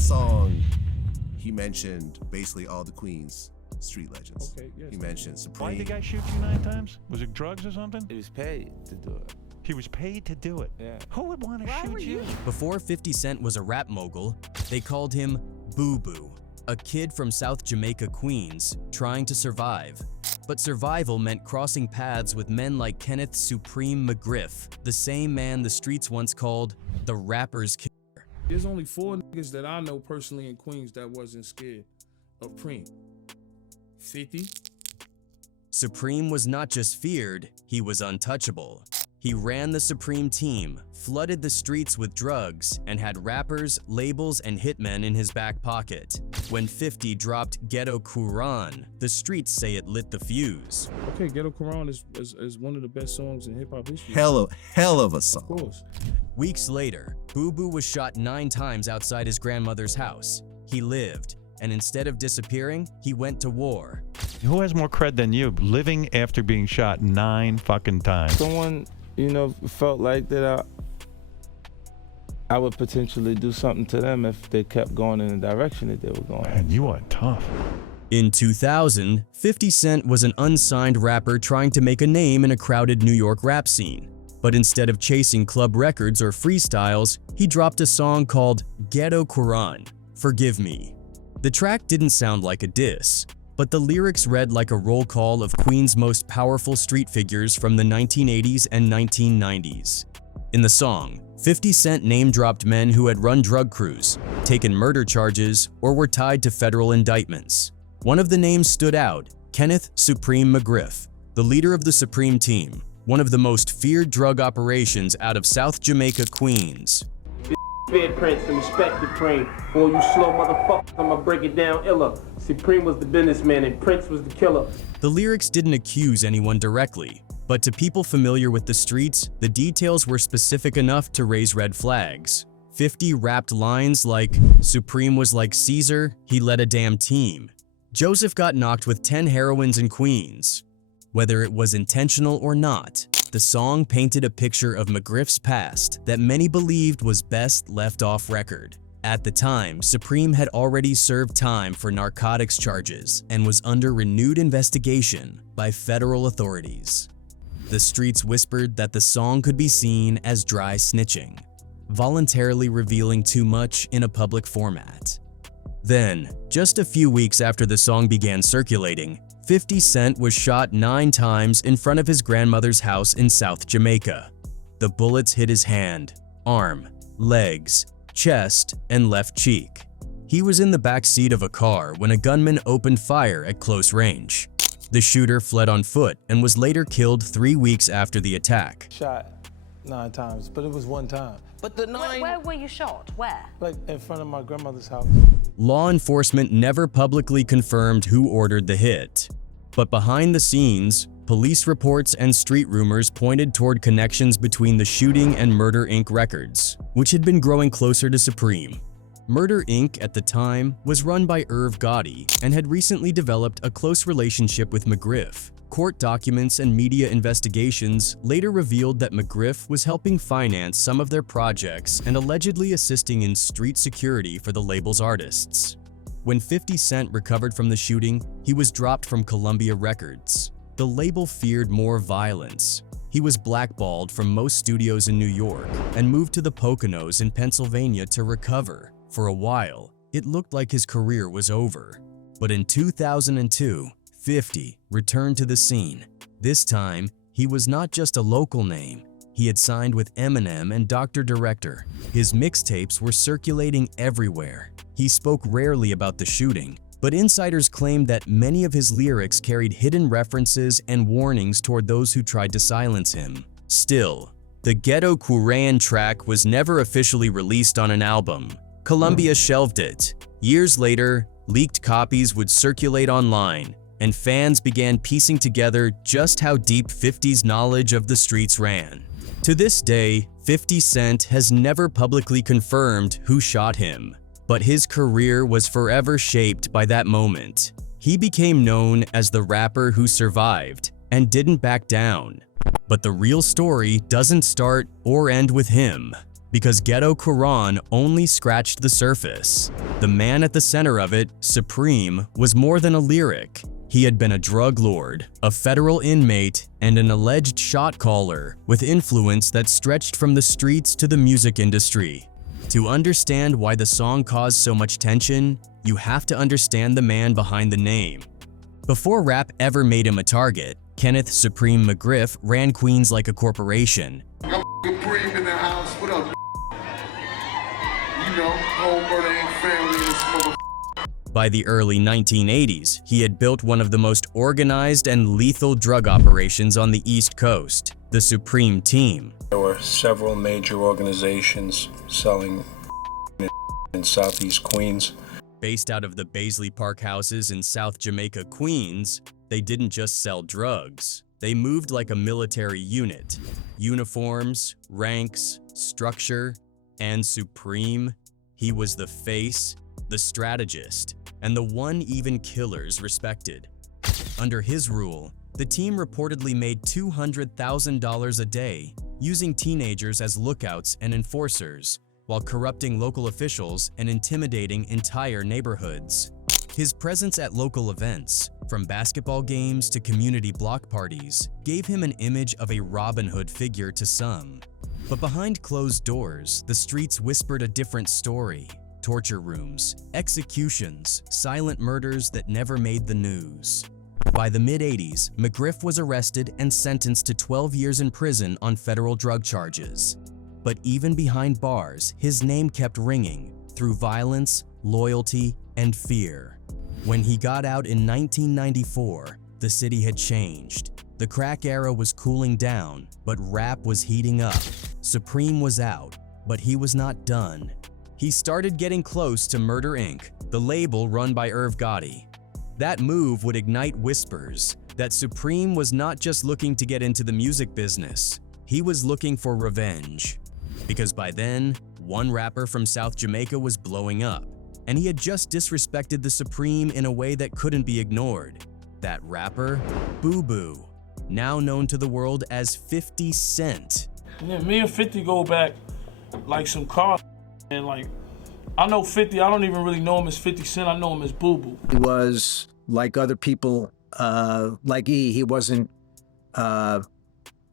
that song, he mentioned basically all the Queens street legends. Okay, yes. He mentioned Supreme. Why did the guy shoot you 9 times? Was it drugs or something? He was paid to do it. He was paid to do it. Yeah. Who would want to shoot you? Before 50 Cent was a rap mogul, they called him Boo Boo, a kid from South Jamaica, Queens, trying to survive. But survival meant crossing paths with men like Kenneth Supreme McGriff, the same man the streets once called the rapper's killer. There's only 4 niggas that I know personally in Queens that wasn't scared of Preem. 50. Supreme was not just feared, he was untouchable. He ran the Supreme team, flooded the streets with drugs, and had rappers, labels, and hitmen in his back pocket. When 50 dropped Ghetto Quran, the streets say it lit the fuse. Okay, Ghetto Quran is one of the best songs in hip-hop history. Hell of a song. Of course. Weeks later, Boo Boo was shot 9 times outside his grandmother's house. He lived, and instead of disappearing, he went to war. Who has more cred than you, living after being shot 9 fucking times? Someone, you know, felt like that I would potentially do something to them if they kept going in the direction that they were going. Man, you are tough. In 2000, 50 Cent was an unsigned rapper trying to make a name in a crowded New York rap scene. But instead of chasing club records or freestyles, he dropped a song called Ghetto Quran, Forgive Me. The track didn't sound like a diss, but the lyrics read like a roll call of Queens' most powerful street figures from the 1980s and 1990s. In the song, 50 Cent name-dropped men who had run drug crews, taken murder charges, or were tied to federal indictments. One of the names stood out, Kenneth Supreme McGriff, the leader of the Supreme Team, one of the most feared drug operations out of South Jamaica, Queens. Fear Prince and respect the Supreme. Boy, you slow motherfuckers, I'ma break it down illa. Supreme was the businessman and Prince was the killer. The lyrics didn't accuse anyone directly, but to people familiar with the streets, the details were specific enough to raise red flags. 50 rapped lines like, Supreme was like Caesar, he led a damn team. Joseph got knocked with 10 heroines in Queens. Whether it was intentional or not, the song painted a picture of McGriff's past that many believed was best left off record. At the time, Supreme had already served time for narcotics charges and was under renewed investigation by federal authorities. The streets whispered that the song could be seen as dry snitching, voluntarily revealing too much in a public format. Then, just a few weeks after the song began circulating, 50 Cent was shot 9 times in front of his grandmother's house in South Jamaica. The bullets hit his hand, arm, legs, chest, and left cheek. He was in the back seat of a car when a gunman opened fire at close range. The shooter fled on foot and was later killed 3 weeks after the attack. Shot 9 times, but it was 1 time. But the 9... Where were you shot? Where? Like in front of my grandmother's house. Law enforcement never publicly confirmed who ordered the hit. But behind the scenes, police reports and street rumors pointed toward connections between the shooting and Murder Inc. records, which had been growing closer to Supreme. Murder Inc. at the time was run by Irv Gotti and had recently developed a close relationship with McGriff. Court documents and media investigations later revealed that McGriff was helping finance some of their projects and allegedly assisting in street security for the label's artists. When 50 Cent recovered from the shooting, he was dropped from Columbia Records. The label feared more violence. He was blackballed from most studios in New York and moved to the Poconos in Pennsylvania to recover. For a while, it looked like his career was over. But in 2002, 50 returned to the scene. This time, he was not just a local name. He had signed with Eminem and Dr. Director. His mixtapes were circulating everywhere. He spoke rarely about the shooting, but insiders claimed that many of his lyrics carried hidden references and warnings toward those who tried to silence him. Still, the Ghetto Qu'ran track was never officially released on an album. Columbia shelved it. Years later, leaked copies would circulate online, and fans began piecing together just how deep 50's knowledge of the streets ran. To this day, 50 Cent has never publicly confirmed who shot him, but his career was forever shaped by that moment. He became known as the rapper who survived and didn't back down. But the real story doesn't start or end with him, because Ghetto Quran only scratched the surface. The man at the center of it, Supreme, was more than a lyric. He had been a drug lord, a federal inmate, and an alleged shot caller with influence that stretched from the streets to the music industry. To understand why the song caused so much tension, you have to understand the man behind the name. Before rap ever made him a target, Kenneth Supreme McGriff ran Queens like a corporation. I'm Supreme in the house. What up? You know, whole brother ain't family in this mother. By the early 1980s, he had built one of the most organized and lethal drug operations on the East Coast, the Supreme Team. There were several major organizations selling in Southeast Queens. Based out of the Baisley Park houses in South Jamaica, Queens, they didn't just sell drugs. They moved like a military unit. Uniforms, ranks, structure, and Supreme. He was the face, the strategist, and the one even killers respected. Under his rule, the team reportedly made $200,000 a day, using teenagers as lookouts and enforcers, while corrupting local officials and intimidating entire neighborhoods. His presence at local events, from basketball games to community block parties, gave him an image of a Robin Hood figure to some. But behind closed doors, the streets whispered a different story. Torture rooms, executions, silent murders that never made the news. By the mid-80s, McGriff was arrested and sentenced to 12 years in prison on federal drug charges. But even behind bars, his name kept ringing through violence, loyalty, and fear. When he got out in 1994, the city had changed. The crack era was cooling down, but rap was heating up. Supreme was out, but he was not done. He started getting close to Murder Inc., the label run by Irv Gotti. That move would ignite whispers that Supreme was not just looking to get into the music business, he was looking for revenge. Because by then, one rapper from South Jamaica was blowing up, and he had just disrespected the Supreme in a way that couldn't be ignored. That rapper, Boo Boo, now known to the world as 50 Cent. Yeah, me and 50 go back like some cars. And like, I know 50, I don't even really know him as 50 Cent, I know him as Boo Boo. He was like other people, like he wasn't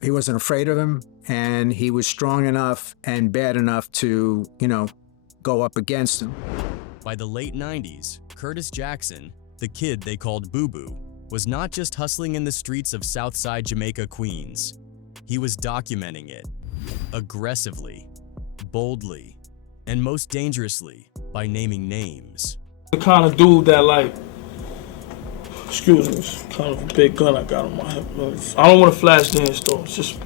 afraid of him, and he was strong enough and bad enough to, go up against him. By the late 90s, Curtis Jackson, the kid they called Boo Boo, was not just hustling in the streets of Southside Jamaica, Queens. He was documenting it, aggressively, boldly, and most dangerously, by naming names. The kind of dude that excuse me, it's kind of a big gun I got on my head. I don't want to flash dance though, it's just...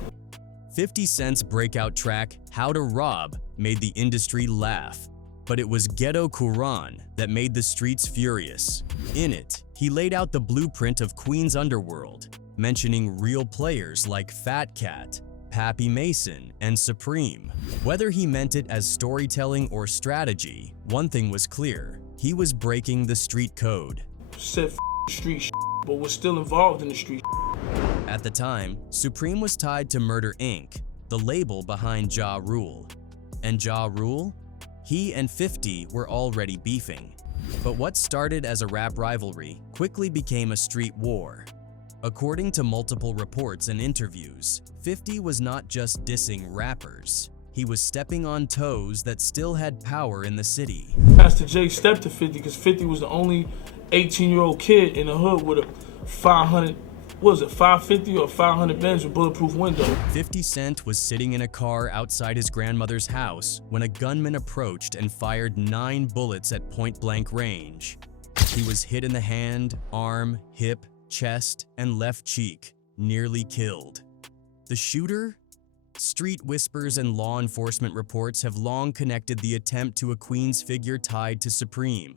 50 Cent's breakout track, How to Rob, made the industry laugh. But it was Ghetto Quran that made the streets furious. In it, he laid out the blueprint of Queens' underworld, mentioning real players like Fat Cat, Pappy Mason, and Supreme. Whether he meant it as storytelling or strategy, one thing was clear: he was breaking the street code. Said street shit, but was still involved in the street. At the time, Supreme was tied to Murder Inc., the label behind Ja Rule. And Ja Rule? He and 50 were already beefing. But what started as a rap rivalry quickly became a street war. According to multiple reports and interviews, 50 was not just dissing rappers. He was stepping on toes that still had power in the city. Pastor J stepped to 50 because 50 was the only 18-year-old kid in the hood with a 550 or 500 Benz with bulletproof window. 50 Cent was sitting in a car outside his grandmother's house when a gunman approached and fired 9 bullets at point-blank range. He was hit in the hand, arm, hip, chest, and left cheek, nearly killed. The shooter? Street whispers and law enforcement reports have long connected the attempt to a Queens figure tied to Supreme.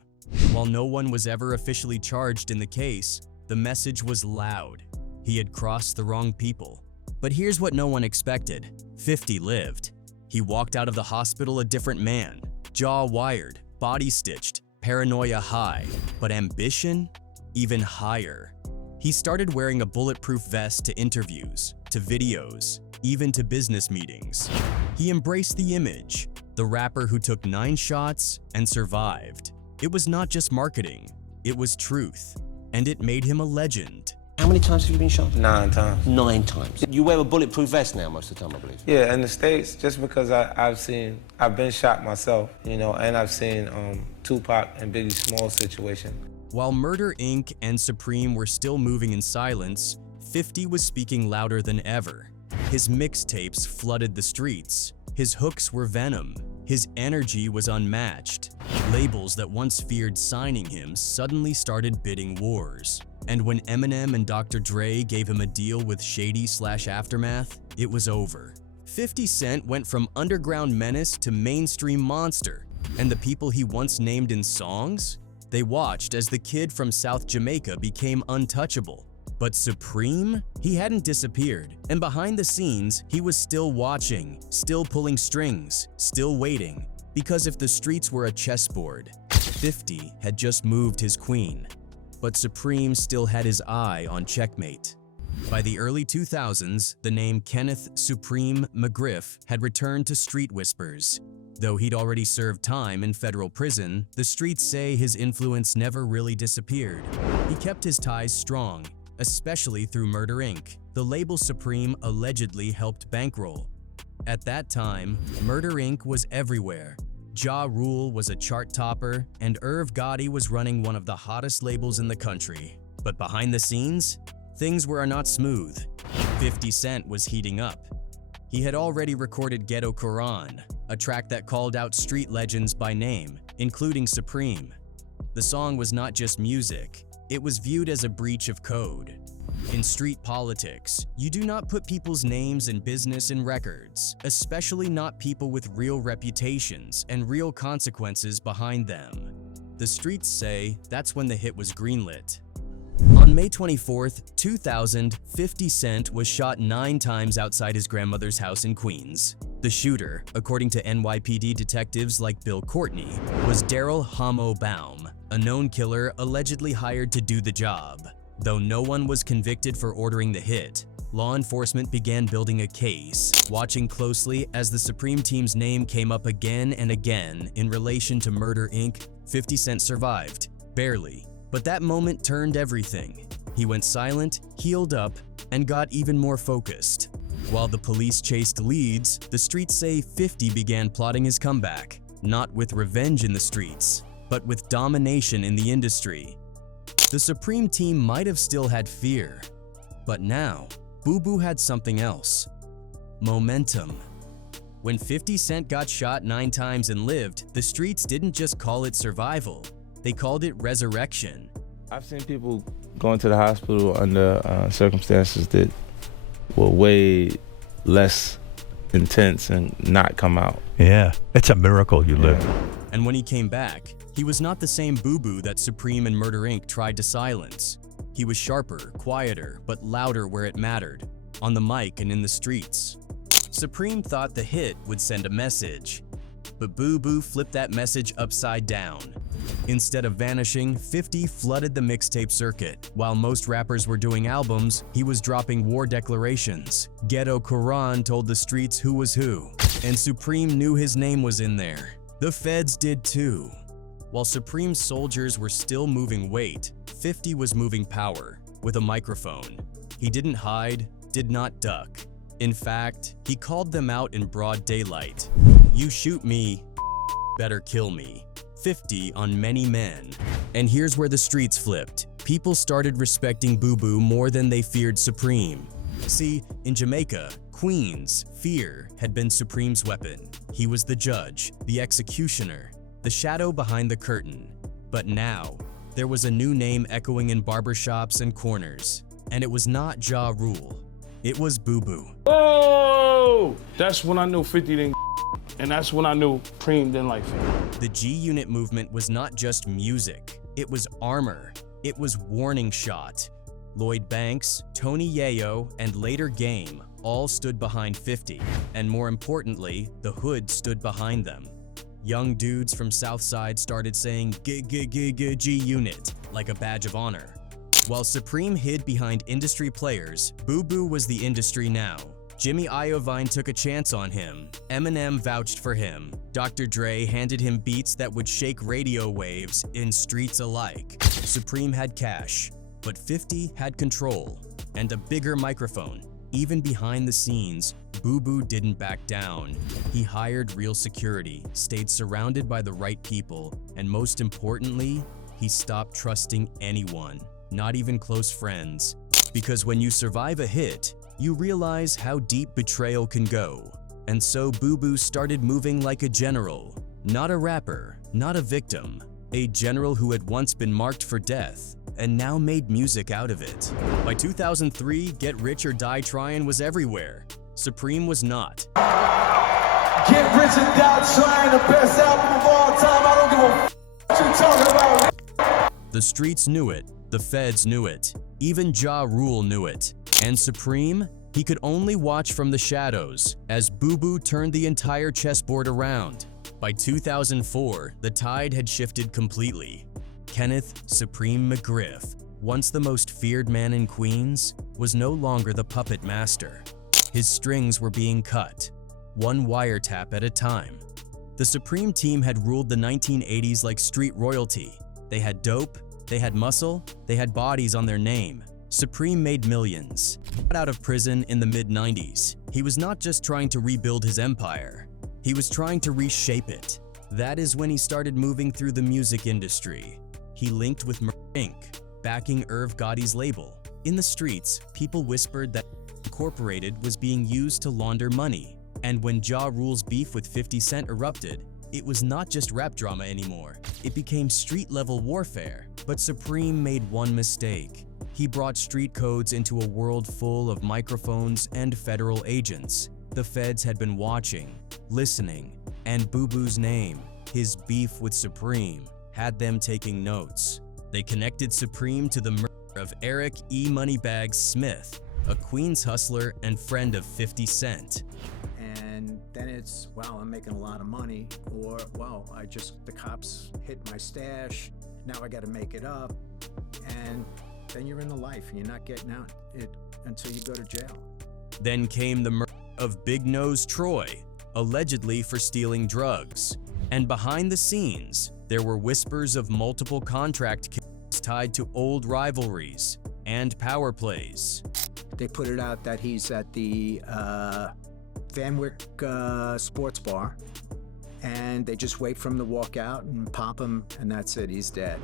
While no one was ever officially charged in the case, the message was loud. He had crossed the wrong people. But here's what no one expected. 50 lived. He walked out of the hospital a different man, jaw wired, body stitched, paranoia high, but ambition even higher. He started wearing a bulletproof vest to interviews, to videos, even to business meetings. He embraced the image, the rapper who took 9 shots and survived. It was not just marketing, it was truth, and it made him a legend. How many times have you been shot? 9 times. 9 times. You wear a bulletproof vest now most of the time, I believe. Yeah, in the States, just because I've been shot myself, you know, and I've seen Tupac and Biggie Small situation. While Murder Inc. and Supreme were still moving in silence, 50 was speaking louder than ever. His mixtapes flooded the streets. His hooks were venom. His energy was unmatched. Labels that once feared signing him suddenly started bidding wars. And when Eminem and Dr. Dre gave him a deal with Shady/Aftermath, it was over. 50 Cent went from underground menace to mainstream monster. And the people he once named in songs? They watched as the kid from South Jamaica became untouchable. But Supreme? He hadn't disappeared, and behind the scenes, he was still watching, still pulling strings, still waiting. Because if the streets were a chessboard, 50 had just moved his queen. But Supreme still had his eye on checkmate. By the early 2000s, the name Kenneth Supreme McGriff had returned to street whispers. Though he'd already served time in federal prison, the streets say his influence never really disappeared. He kept his ties strong, especially through Murder Inc., the label Supreme allegedly helped bankroll. At that time, Murder Inc. was everywhere. Ja Rule was a chart topper, and Irv Gotti was running one of the hottest labels in the country. But behind the scenes, things were not smooth. 50 Cent was heating up. He had already recorded Ghetto Quran, a track that called out street legends by name, including Supreme. The song was not just music, it was viewed as a breach of code. In street politics, you do not put people's names and business in records, especially not people with real reputations and real consequences behind them. The streets say that's when the hit was greenlit. On May 24th, 2000, 50 Cent was shot 9 times outside his grandmother's house in Queens. The shooter, according to NYPD detectives like Bill Courtney, was Daryl Homo Baum, a known killer allegedly hired to do the job. Though no one was convicted for ordering the hit, law enforcement began building a case, watching closely as the Supreme Team's name came up again and again in relation to Murder Inc. 50 Cent survived, barely. But that moment turned everything. He went silent, healed up, and got even more focused. While the police chased leads, the streets say 50 began plotting his comeback, not with revenge in the streets, but with domination in the industry. The Supreme Team might have still had fear, but now, Boo Boo had something else. Momentum. When 50 Cent got shot 9 times and lived, the streets didn't just call it survival, they called it resurrection. I've seen people go into the hospital under circumstances that were way less intense and not come out. Yeah, it's a miracle you lived. And when he came back, he was not the same Boo Boo that Supreme and Murder Inc. tried to silence. He was sharper, quieter, but louder where it mattered, on the mic and in the streets. Supreme thought the hit would send a message, but Boo Boo flipped that message upside down. Instead of vanishing, 50 flooded the mixtape circuit. While most rappers were doing albums, he was dropping war declarations. Ghetto Quran told the streets who was who, and Supreme knew his name was in there. The feds did too. While Supreme's soldiers were still moving weight, 50 was moving power, with a microphone. He didn't hide, did not duck. In fact, he called them out in broad daylight. You shoot me, better kill me. 50 on many men. And here's where the streets flipped. People started respecting Boo Boo more than they feared Supreme. See, in Jamaica, Queens, fear had been Supreme's weapon. He was the judge, the executioner, the shadow behind the curtain. But now, there was a new name echoing in barbershops and corners. And it was not Ja Rule. It was Boo Boo. Oh! That's when I knew 50 didn't. And that's when I knew Supreme didn't like 50. The G-Unit movement was not just music. It was armor. It was warning shot. Lloyd Banks, Tony Yayo, and later Game all stood behind 50. And more importantly, the Hood stood behind them. Young dudes from Southside started saying G-Unit like a badge of honor. While Supreme hid behind industry players, Boo Boo was the industry now. Jimmy Iovine took a chance on him. Eminem vouched for him. Dr. Dre handed him beats that would shake radio waves in streets alike. Supreme had cash, but 50 had control and a bigger microphone. Even behind the scenes, Boo Boo didn't back down. He hired real security, stayed surrounded by the right people, and most importantly, he stopped trusting anyone, not even close friends. Because when you survive a hit, you realize how deep betrayal can go. And so Boo Boo started moving like a general, not a rapper, not a victim, a general who had once been marked for death and now made music out of it. By 2003, Get Rich or Die Tryin' was everywhere. Supreme was not. Get Rich or Die Tryin', the best album of all time. I don't give a f*** what you talking about. The streets knew it, the feds knew it, even Ja Rule knew it. And Supreme, he could only watch from the shadows as Boo Boo turned the entire chessboard around. By 2004, the tide had shifted completely. Kenneth Supreme McGriff, once the most feared man in Queens, was no longer the puppet master. His strings were being cut, one wiretap at a time. The Supreme team had ruled the 1980s like street royalty. They had dope, they had muscle, they had bodies on their name. Supreme made millions. Got out of prison in the mid-90s. He was not just trying to rebuild his empire, he was trying to reshape it. That is when he started moving through the music industry. He linked with Inc., backing Irv Gotti's label. In the streets, people whispered that Incorporated was being used to launder money. And when Ja Rule's beef with 50 Cent erupted, it was not just rap drama anymore. It became street-level warfare. But Supreme made one mistake. He brought street codes into a world full of microphones and federal agents. The feds had been watching, listening, and Boo Boo's name, his beef with Supreme, had them taking notes. They connected Supreme to the murder of Eric E. Moneybags Smith, a Queens hustler and friend of 50 Cent. And then it's, wow, I'm making a lot of money, or, wow, the cops hit my stash, now I gotta make it up. And then you're in the life and you're not getting out it until you go to jail. Then came the murder of Big Nose Troy, allegedly for stealing drugs. And behind the scenes, there were whispers of multiple contract cases tied to old rivalries and power plays. They put it out that he's at the Van Wyck sports bar, and they just wait for him to walk out and pop him, and that's it, he's dead.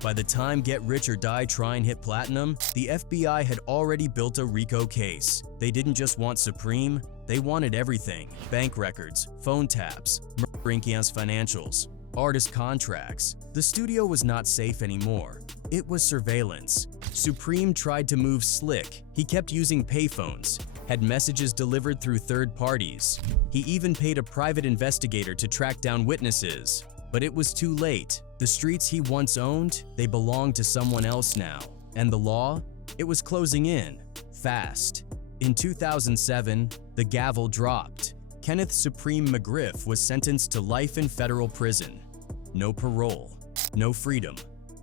By the time Get Rich or Die Tryin' hit platinum, the FBI had already built a RICO case. They didn't just want Supreme, they wanted everything. Bank records, phone taps, Inc.'s financials, artist contracts. The studio was not safe anymore. It was surveillance. Supreme tried to move slick. He kept using payphones, had messages delivered through third parties. He even paid a private investigator to track down witnesses. But it was too late. The streets he once owned, they belonged to someone else now. And the law? It was closing in, fast. In 2007, the gavel dropped. Kenneth Supreme McGriff was sentenced to life in federal prison. No parole, no freedom,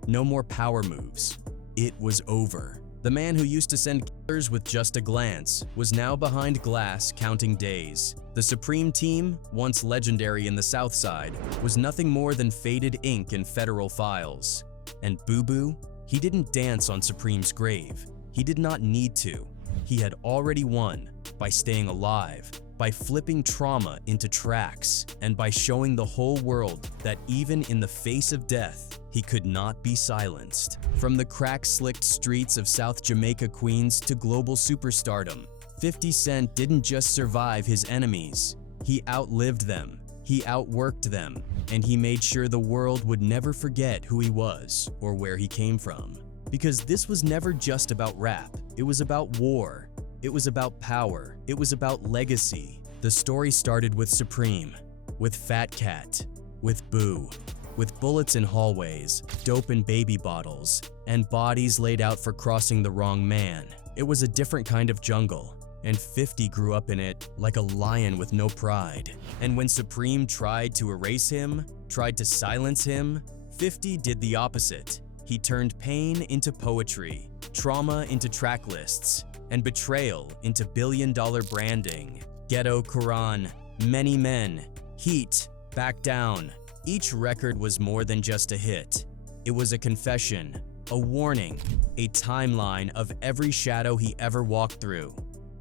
no more power moves. It was over. The man who used to send killers with just a glance was now behind glass counting days. The Supreme team, once legendary in the Southside, was nothing more than faded ink in federal files. And Boo Boo, he didn't dance on Supreme's grave. He did not need to. He had already won by staying alive, by flipping trauma into tracks, and by showing the whole world that even in the face of death, he could not be silenced. From the crack-slicked streets of South Jamaica, Queens to global superstardom, 50 Cent didn't just survive his enemies, he outlived them, he outworked them, and he made sure the world would never forget who he was or where he came from. Because this was never just about rap, it was about war. It was about power. It was about legacy. The story started with Supreme, with Fat Cat, with Boo, with bullets in hallways, dope in baby bottles, and bodies laid out for crossing the wrong man. It was a different kind of jungle, and 50 grew up in it like a lion with no pride. And when Supreme tried to erase him, tried to silence him, 50 did the opposite. He turned pain into poetry, trauma into track lists, and betrayal into billion-dollar branding. Ghetto Quran, Many Men, Heat, Back Down. Each record was more than just a hit. It was a confession, a warning, a timeline of every shadow he ever walked through.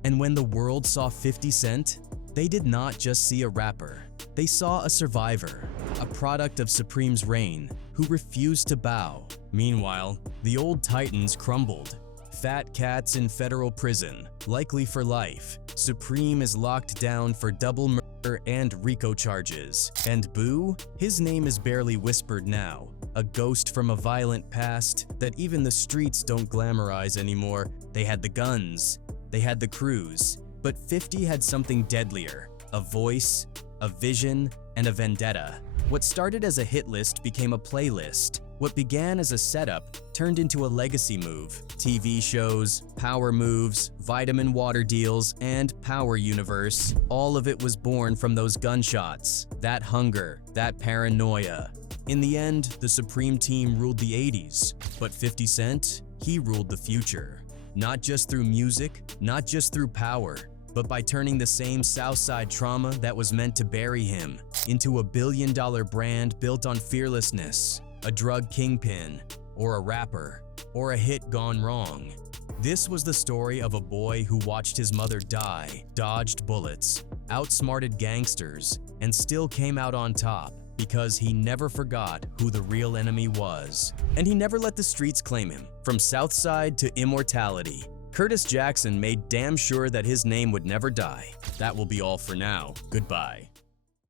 And when the world saw 50 Cent, they did not just see a rapper. They saw a survivor, a product of Supreme's reign, who refused to bow. Meanwhile, the old titans crumbled. Fat Cat's in federal prison, likely for life. Supreme is locked down for double murder and RICO charges. And Boo? His name is barely whispered now. A ghost from a violent past that even the streets don't glamorize anymore. They had the guns, they had the crews, but 50 had something deadlier. A voice, a vision, and a vendetta. What started as a hit list became a playlist. What began as a setup turned into a legacy move. TV shows, power moves, vitamin water deals, and Power Universe. All of it was born from those gunshots, that hunger, that paranoia. In the end, the Supreme team ruled the 80s, but 50 Cent, he ruled the future. Not just through music, not just through power, but by turning the same Southside trauma that was meant to bury him into a billion-dollar brand built on fearlessness, a drug kingpin, or a rapper, or a hit gone wrong. This was the story of a boy who watched his mother die, dodged bullets, outsmarted gangsters, and still came out on top because he never forgot who the real enemy was. And he never let the streets claim him. From Southside to Immortality, Curtis Jackson made damn sure that his name would never die. That will be all for now. Goodbye.